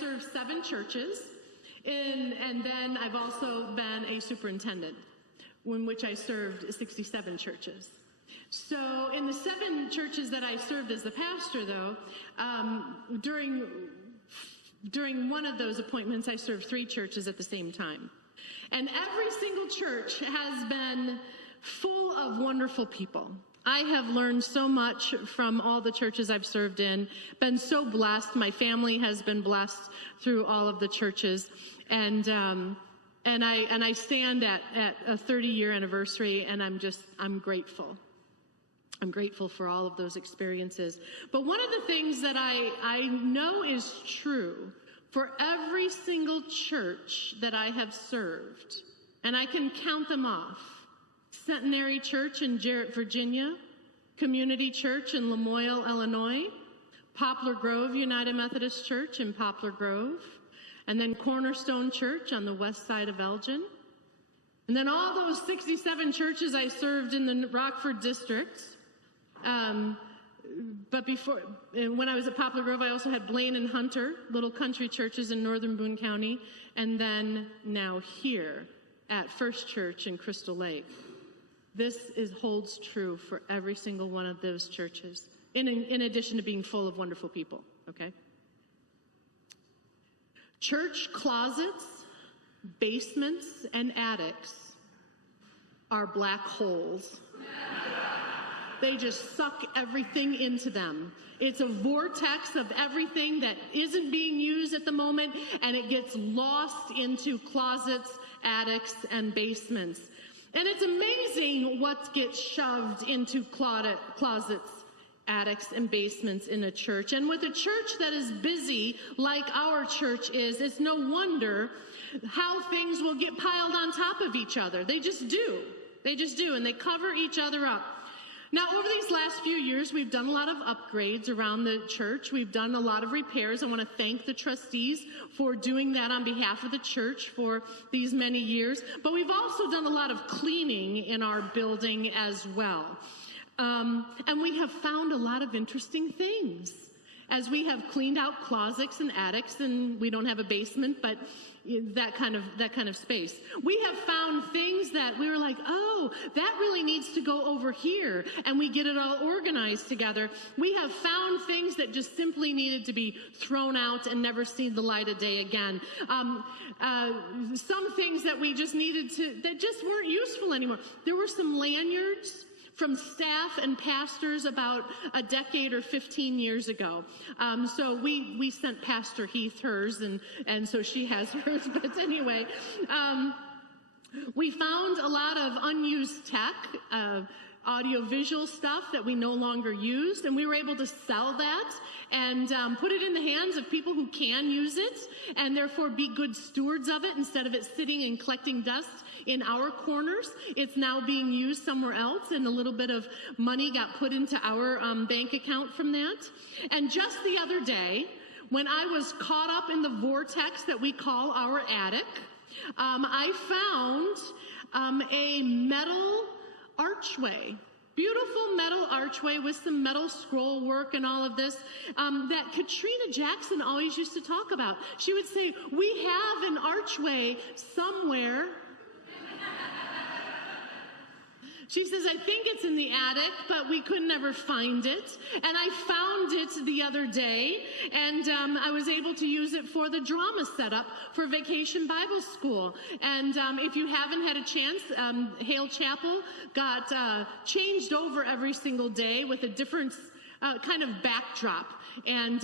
served 7 churches, and then I've also been a superintendent, in which I served 67 churches. So in the 7 churches that I served as the pastor, though, during one of those appointments, I served 3 churches at the same time. And every single church has been full of wonderful people. I have learned so much from all the churches I've served in, been so blessed. My family has been blessed through all of the churches. And I stand at a 30-year anniversary, and I'm grateful. I'm grateful for all of those experiences. But one of the things that I know is true for every single church that I have served, and I can count them off: Centenary Church in Jarrett, Virginia; Community Church in Lamoille, Illinois; Poplar Grove United Methodist Church in Poplar Grove; and then Cornerstone Church on the west side of Elgin. And then all those 67 churches I served in the Rockford district. But before, when I was at Poplar Grove, I also had Blaine and Hunter, little country churches in northern Boone County, and then now here at First Church in Crystal Lake. This holds true for every single one of those churches, in addition to being full of wonderful people, okay? Church closets, basements, and attics are black holes. They just suck everything into them. It's a vortex of everything that isn't being used at the moment, and it gets lost into closets, attics, and basements. And it's amazing what gets shoved into closets, attics, and basements in a church. And with a church that is busy like our church is, it's no wonder how things will get piled on top of each other. They just do. They just do, and they cover each other up. Now, over these last few years, we've done a lot of upgrades around the church. We've done a lot of repairs. I want to thank the trustees for doing that on behalf of the church for these many years. But we've also done a lot of cleaning in our building as well. And we have found a lot of interesting things as we have cleaned out closets and attics, and we don't have a basement, but that kind of space. We have found things that we were like, oh, that really needs to go over here, and we get it all organized together. We have found things that just simply needed to be thrown out and never seen the light of day again. Some things that we just needed that just weren't useful anymore. There were some lanyards from staff and pastors about a decade or 15 years ago. So we sent Pastor Heath hers, and so she has hers. But anyway, we found a lot of unused tech, audiovisual stuff that we no longer used, and we were able to sell that and put it in the hands of people who can use it, and therefore be good stewards of it instead of it sitting and collecting dust in our corners. It's now being used somewhere else, and a little bit of money got put into our bank account from that. And just the other day, when I was caught up in the vortex that we call our attic, I found a metal archway, beautiful metal archway with some metal scroll work and all of this, that Katrina Jackson always used to talk about. She would say, we have an archway somewhere. She says, I think it's in the attic, but we could never find it. And I found it the other day, and I was able to use it for the drama setup for Vacation Bible School. And if you haven't had a chance, Hale Chapel got changed over every single day with a different kind of backdrop. And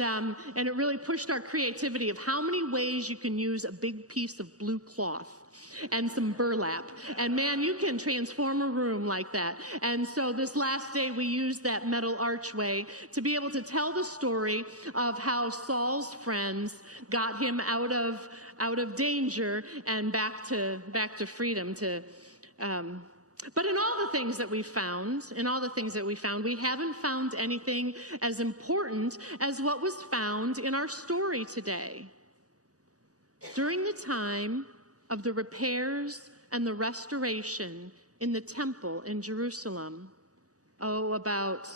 it really pushed our creativity of how many ways you can use a big piece of blue cloth and some burlap. And man, you can transform a room like that. And so this last day we used that metal archway to be able to tell the story of how Saul's friends got him out of danger and back to freedom. But in all the things that we found, we haven't found anything as important as what was found in our story today. During the time of the repairs and the restoration in the temple in Jerusalem, about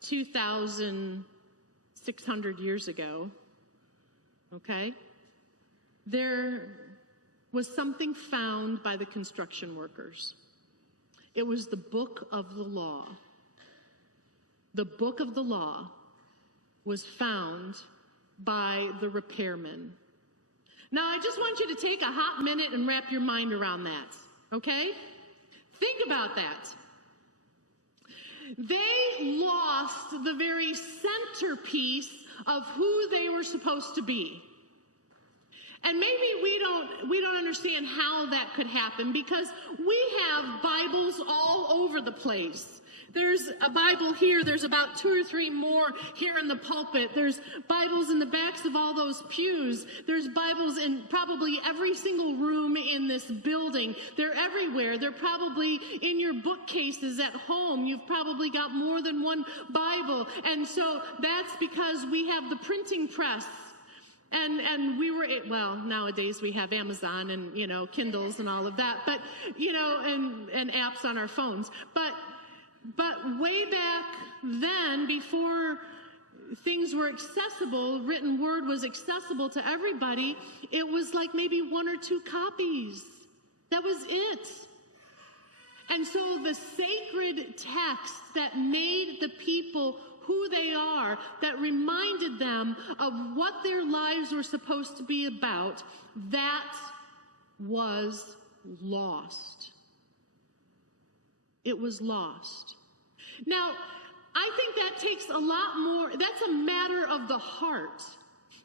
2,600 years ago, okay? there was something found by the construction workers. It was the book of the law. The book of the law was found by the repairmen. Now, I just want you to take a hot minute and wrap your mind around that, okay? Think about that. They lost the very centerpiece of who they were supposed to be. And maybe we don't understand how that could happen, because we have Bibles all over the place. There's a Bible here. There's about 2 or 3 more here in the pulpit. There's Bibles in the backs of all those pews. There's Bibles in probably every single room in this building. They're everywhere. They're probably in your bookcases at home. You've probably got more than one Bible. And so that's because we have the printing press. And we were, well, nowadays we have Amazon and, Kindles and all of that, but, and apps on our phones. But way back then, before things were accessible, written word was accessible to everybody, it was like maybe 1 or 2 copies. That was it. And so the sacred text that made the people who they are, that reminded them of what their lives were supposed to be about, that was lost. It was lost. Now, I think that takes a lot more. That's a matter of the heart.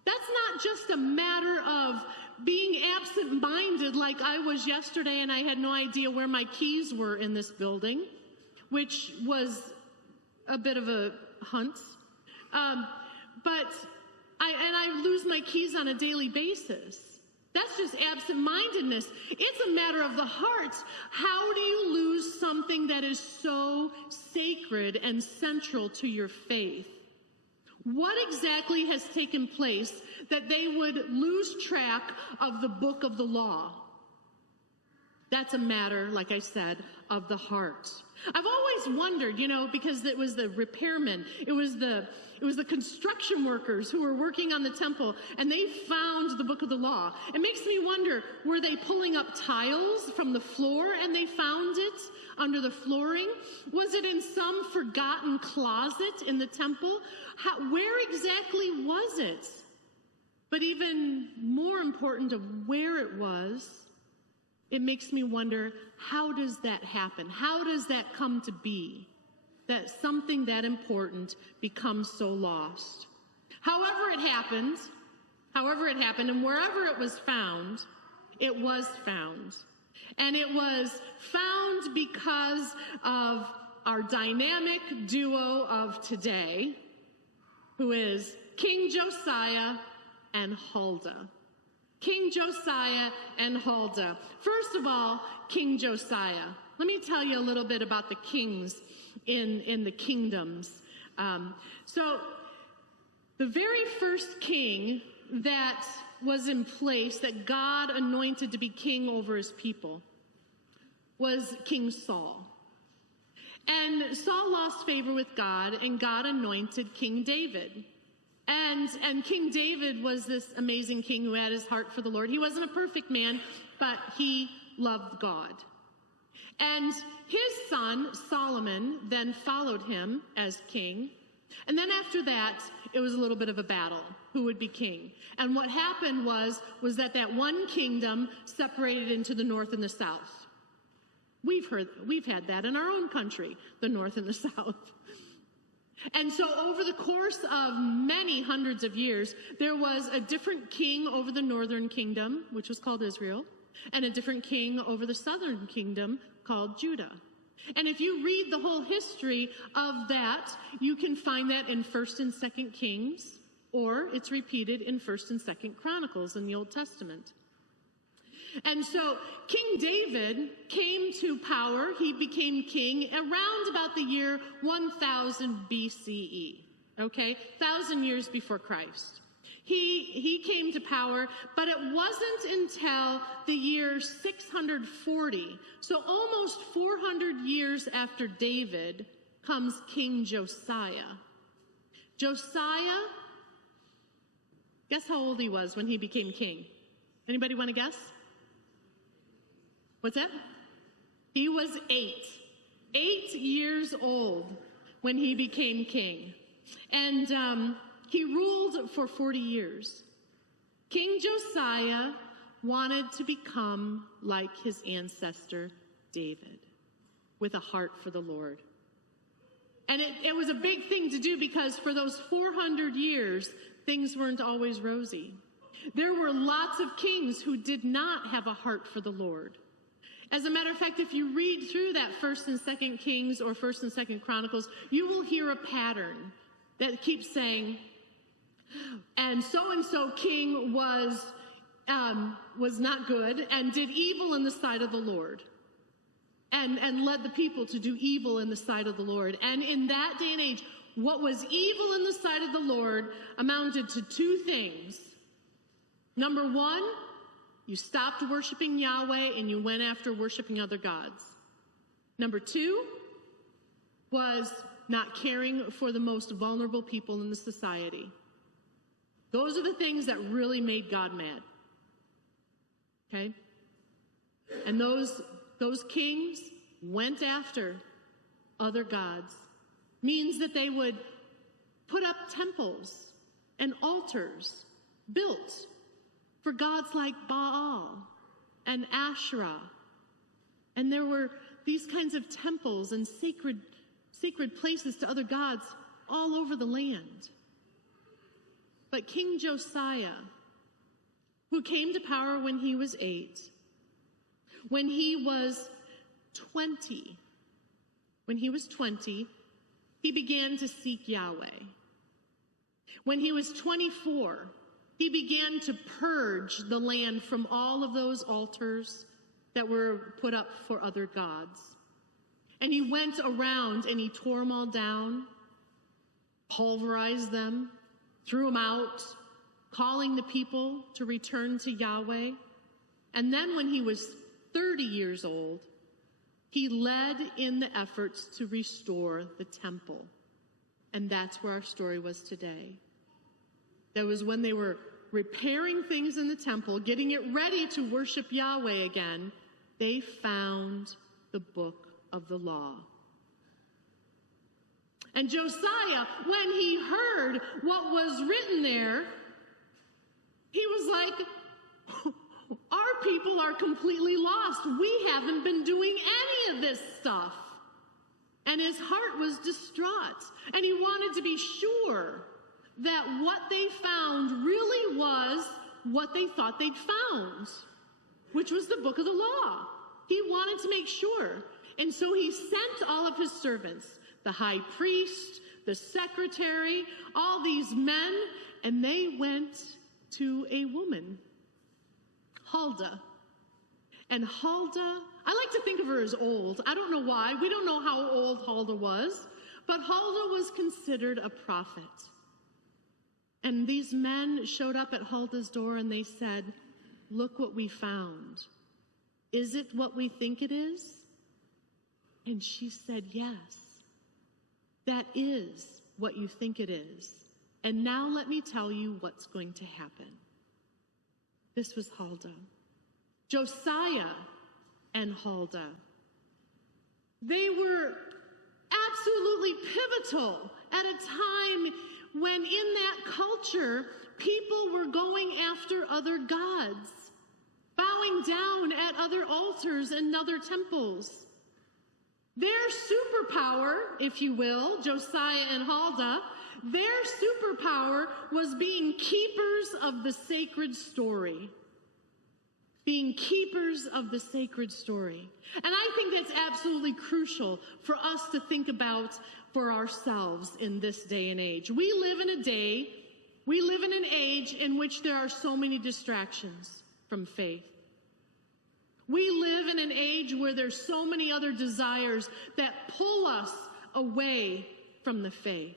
That's not just a matter of being absent-minded like I was yesterday and I had no idea where my keys were in this building, which was a bit of a hunt. But I lose my keys on a daily basis. That's just absent-mindedness. It's a matter of the heart. How do you lose something that is so sacred and central to your faith? What exactly has taken place that they would lose track of the book of the law? That's a matter, like I said, of the heart. I've always wondered, because it was the repairmen, it was the construction workers who were working on the temple, and they found the book of the law. It makes me wonder, were they pulling up tiles from the floor and they found it under the flooring? Was it in some forgotten closet in the temple? Where exactly was it? But even more important of where it was, it makes me wonder, how does that happen? How does that come to be, that something that important becomes so lost? However it happened, and wherever it was found, it was found. And it was found because of our dynamic duo of today, who is King Josiah and Huldah. King Josiah and Huldah. First of all, King Josiah. Let me tell you a little bit about the kings in the kingdoms. So the very first king that was in place, that God anointed to be king over his people, was King Saul. And Saul lost favor with God, and God anointed King David. And King David was this amazing king who had his heart for the Lord. He wasn't a perfect man, but he loved God. And his son, Solomon, then followed him as king. And then after that, it was a little bit of a battle, who would be king. And what happened was that one kingdom separated into the north and the south. We've had that in our own country, the north and the south. And so over the course of many hundreds of years, there was a different king over the northern kingdom, which was called Israel, and a different king over the southern kingdom called Judah. And if you read the whole history of that, you can find that in 1st and 2nd Kings, or it's repeated in 1st and 2nd Chronicles in the Old Testament. And so King David came to power. He became king around about the year 1000 BCE, okay? 1,000 years before Christ. He came to power, but it wasn't until the year 640, so almost 400 years after David, comes King Josiah. Josiah, guess how old he was when he became king? Anybody want to guess? What's that? He was 8 years old when he became king. And he ruled for 40 years. King Josiah wanted to become like his ancestor David, with a heart for the Lord. And it was a big thing to do because for those 400 years, things weren't always rosy. There were lots of kings who did not have a heart for the Lord. As a matter of fact, if you read through that 1st and 2nd Kings or 1st and 2nd Chronicles, you will hear a pattern that keeps saying, and so king was not good and did evil in the sight of the Lord. And led the people to do evil in the sight of the Lord. And in that day and age, what was evil in the sight of the Lord amounted to 2 things. Number 1, you stopped worshiping Yahweh and you went after worshiping other gods. Number 2 was not caring for the most vulnerable people in the society. Those are the things that really made God mad. Okay? And those kings went after other gods. Means that they would put up temples and altars built for gods like Baal and Asherah. And there were these kinds of temples and sacred places to other gods all over the land. But King Josiah, who came to power when he was 8, when he was 20, he began to seek Yahweh. When he was 24, he began to purge the land from all of those altars that were put up for other gods. And he went around and he tore them all down, pulverized them, threw them out, calling the people to return to Yahweh. And then when he was 30 years old, he led in the efforts to restore the temple. And that's where our story was today. That was when they were repairing things in the temple, getting it ready to worship Yahweh again, they found the book of the law. And Josiah, when he heard what was written there, he was like, our people are completely lost. We haven't been doing any of this stuff. And his heart was distraught. And he wanted to be sure that what they found really was what they thought they'd found, which was the book of the law. He wanted to make sure. And so he sent all of his servants, the high priest, the secretary, all these men, and they went to a woman, Huldah. And Huldah, I like to think of her as old. I don't know why. We don't know how old Huldah was, but Huldah was considered a prophet. And these men showed up at Huldah's door and they said, look what we found. Is it what we think it is? And she said, yes, that is what you think it is. And now let me tell you what's going to happen. This was Huldah. Josiah and Huldah. They were absolutely pivotal at a time when in that culture, people were going after other gods, bowing down at other altars and other temples. Their superpower, if you will, Josiah and Huldah, their superpower was being keepers of the sacred story. Being keepers of the sacred story. And I think that's absolutely crucial for us to think about for ourselves in this day and age. We live in an age in which there are so many distractions from faith. We live in an age where there's so many other desires that pull us away from the faith.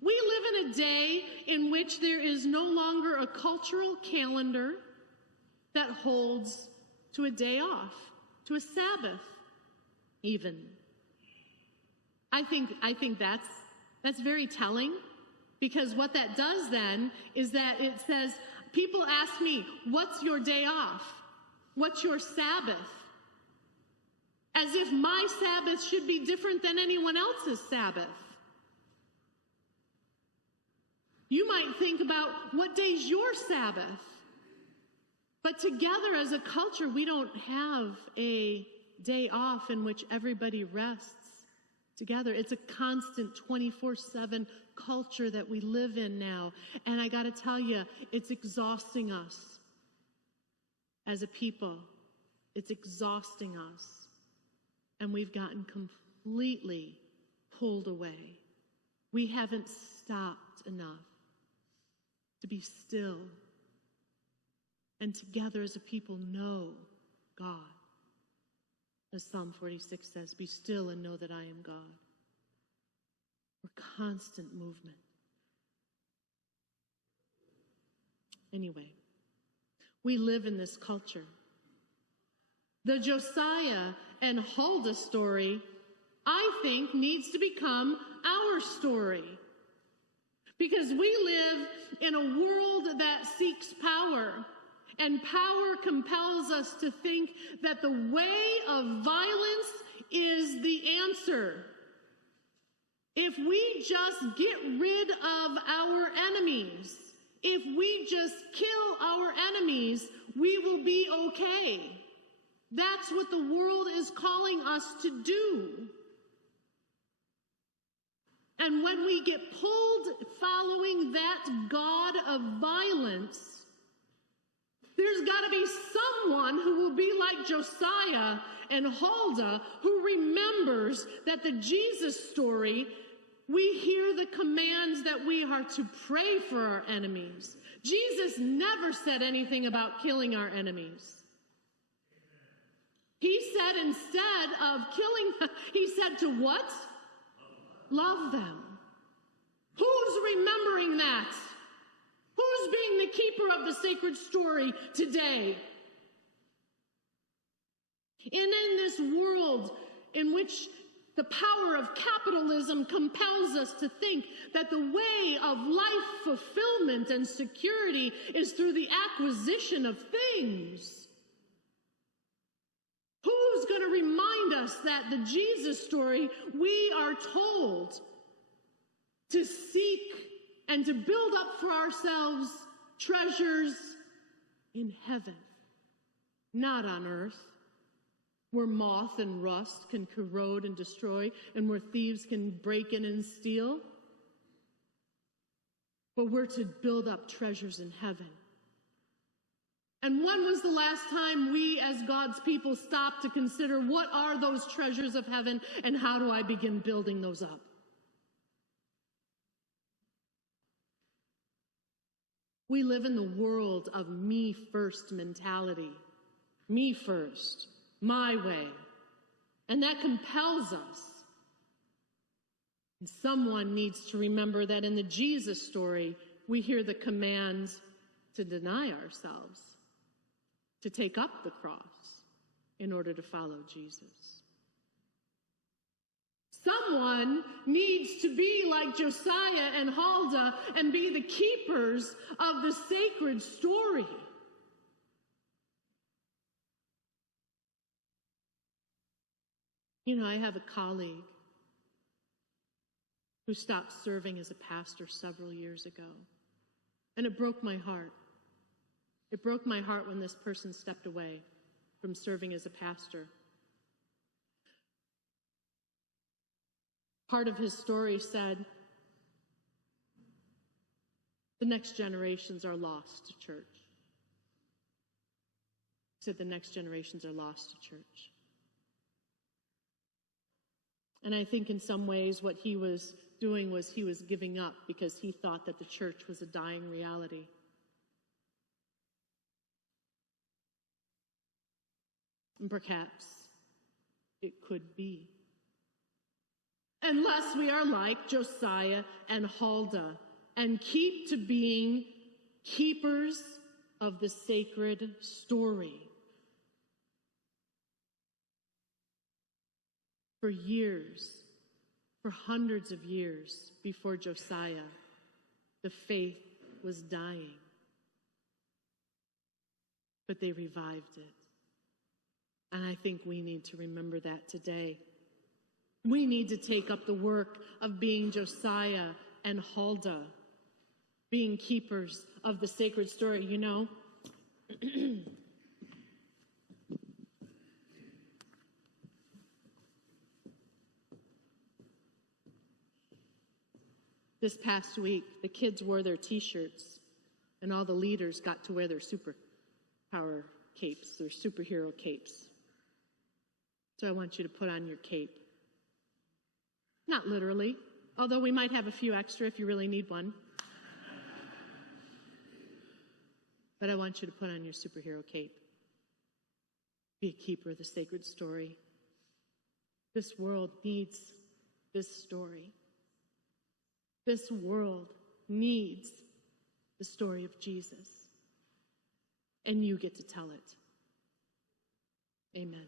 We live in a day in which there is no longer a cultural calendar that holds to a day off, to a Sabbath even. I think that's very telling, because what that does then is that it says, people ask me, what's your day off? What's your Sabbath? As if my Sabbath should be different than anyone else's Sabbath. You might think about, what day's your Sabbath? But together as a culture, we don't have a day off in which everybody rests together. It's a constant 24/7 culture that we live in now. And I got to tell you, it's exhausting us as a people. It's exhausting us. And we've gotten completely pulled away. We haven't stopped enough to be still and together as a people know God. As Psalm 46 says, be still and know that I am God. We're constant movement. Anyway, we live in this culture. The Josiah and Huldah story, I think, needs to become our story. Because we live in a world that seeks power. And power compels us to think that the way of violence is the answer. If we just get rid of our enemies, if we just kill our enemies, we will be okay. That's what the world is calling us to do. And when we get pulled following that God of violence, there's got to be someone who will be like Josiah and Huldah, who remembers that the Jesus story, we hear the commands that we are to pray for our enemies. Jesus never said anything about killing our enemies. He said instead of killing them, he said to what? Love them. Who's remembering that? Who's being the keeper of the sacred story today? And in this world in which the power of capitalism compels us to think that the way of life fulfillment and security is through the acquisition of things, who's going to remind us that the Jesus story, we are told to seek and to build up for ourselves treasures in heaven, not on earth, where moth and rust can corrode and destroy, and where thieves can break in and steal. But we're to build up treasures in heaven. And when was the last time we as God's people stopped to consider what are those treasures of heaven and how do I begin building those up? We live in the world of me first mentality. Me first, my way. And that compels us. And someone needs to remember that in the Jesus story, we hear the command to deny ourselves, to take up the cross in order to follow Jesus. Someone needs to be like Josiah and Huldah and be the keepers of the sacred story. You know, I have a colleague who stopped serving as a pastor several years ago, and it broke my heart. It broke my heart when this person stepped away from serving as a pastor. Part of his story said, the next generations are lost to church. He said the next generations are lost to church. And I think in some ways what he was doing was he was giving up because he thought that the church was a dying reality. And perhaps it could be. Unless we are like Josiah and Huldah and keep to being keepers of the sacred story. For years, for hundreds of years before Josiah, the faith was dying. but they revived it. And I think we need to remember that today. We need to take up the work of being Josiah and Huldah, being keepers of the sacred story. You know, this past week, the kids wore their t-shirts, and all the leaders got to wear their superpower capes, their superhero capes. So I want you to put on your cape. Not literally, although we might have a few extra if you really need one. But I want you to put on your superhero cape. Be a keeper of the sacred story. This world needs this story. This world needs the story of Jesus. And you get to tell it. Amen.